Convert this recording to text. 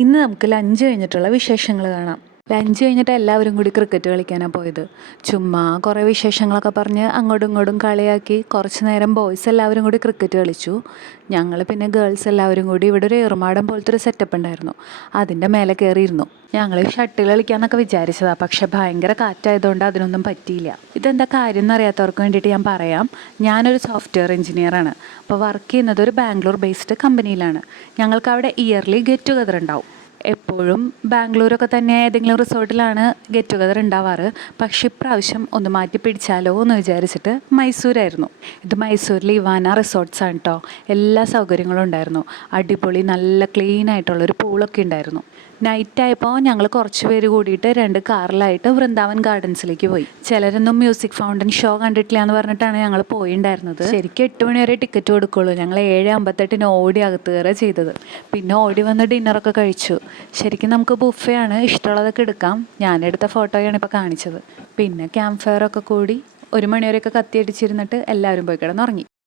ഇന്ന് നമുക്ക് ലഞ്ച് കഴിഞ്ഞിട്ടുള്ള വിശേഷങ്ങൾ കാണാം. ലഞ്ച് കഴിഞ്ഞിട്ട് എല്ലാവരും കൂടി ക്രിക്കറ്റ് കളിക്കാനാണ് പോയത്. ചുമ്മാ കുറേ വിശേഷങ്ങളൊക്കെ പറഞ്ഞ് അങ്ങോട്ടും ഇങ്ങോട്ടും കളിയാക്കി കുറച്ച് നേരം ബോയ്സ് എല്ലാവരും കൂടി ക്രിക്കറ്റ് കളിച്ചു. ഞങ്ങൾ പിന്നെ ഗേൾസ് എല്ലാവരും കൂടി ഇവിടെ ഒരു ഏറുമാടം പോലത്തെ ഒരു സെറ്റപ്പ് ഉണ്ടായിരുന്നു, അതിൻ്റെ മേലെ കയറിയിരുന്നു. ഞങ്ങൾ ഷട്ടിൽ കളിക്കാമെന്നൊക്കെ വിചാരിച്ചതാണ്, പക്ഷെ ഭയങ്കര കാറ്റായതുകൊണ്ട് അതിനൊന്നും പറ്റിയില്ല. ഇതെന്താ കാര്യം എന്നറിയാത്തവർക്ക് വേണ്ടിയിട്ട് ഞാൻ പറയാം. ഞാനൊരു സോഫ്റ്റ്വെയർ എഞ്ചിനീയറാണ്. അപ്പോൾ വർക്ക് ചെയ്യുന്നത് ഒരു ബാംഗ്ലൂർ ബേസ്ഡ് കമ്പനിയിലാണ്. ഞങ്ങൾക്ക് അവിടെ ഇയർലി ഗെറ്റ് ടുഗദർ ഉണ്ടാവും. എപ്പോഴും ബാംഗ്ലൂരൊക്കെ തന്നെ ഏതെങ്കിലും റിസോർട്ടിലാണ് ഗെറ്റ് ടുഗദർ ഉണ്ടാവാറ്. പക്ഷെ ഇപ്രാവശ്യം ഒന്ന് മാറ്റി പിടിച്ചാലോ എന്ന് വിചാരിച്ചിട്ട് മൈസൂരായിരുന്നു. ഇത് മൈസൂരിൽ ഇവാന റിസോർട്ട്സാണ് കേട്ടോ. എല്ലാ സൗകര്യങ്ങളും ഉണ്ടായിരുന്നു. അടിപൊളി നല്ല ക്ലീൻ ആയിട്ടുള്ളൊരു പൂളൊക്കെ ഉണ്ടായിരുന്നു. നൈറ്റായപ്പോൾ ഞങ്ങൾ കുറച്ച് പേര് കൂടിയിട്ട് 2 കാറിലായിട്ട് വൃന്ദാവൻ ഗാർഡൻസിലേക്ക് പോയി. ചിലരൊന്നും മ്യൂസിക് ഫൗണ്ടൻ ഷോ കണ്ടിട്ടില്ല എന്ന് പറഞ്ഞിട്ടാണ് ഞങ്ങൾ പോയിണ്ടായിരുന്നത്. ശരിക്കും 8 മണി വരെ ടിക്കറ്റ് കൊടുക്കുള്ളൂ. ഞങ്ങൾ 7:58 ഓടി അകത്ത് കയറുക ചെയ്തത്. പിന്നെ ഓടി വന്ന് ഡിന്നറൊക്കെ കഴിച്ചു. ശരിക്കും നമുക്ക് ബുഫയാണ്, ഇഷ്ടമുള്ളതൊക്കെ എടുക്കാം. ഞാനെടുത്ത ഫോട്ടോയാണ് ഇപ്പോൾ കാണിച്ചത്. പിന്നെ ക്യാമ്പ് ഫയറൊക്കെ കൂടി 1 മണി വരെയൊക്കെ കത്തിയടിച്ചിരുന്നിട്ട് എല്ലാവരും പോയി കിടന്നുറങ്ങി.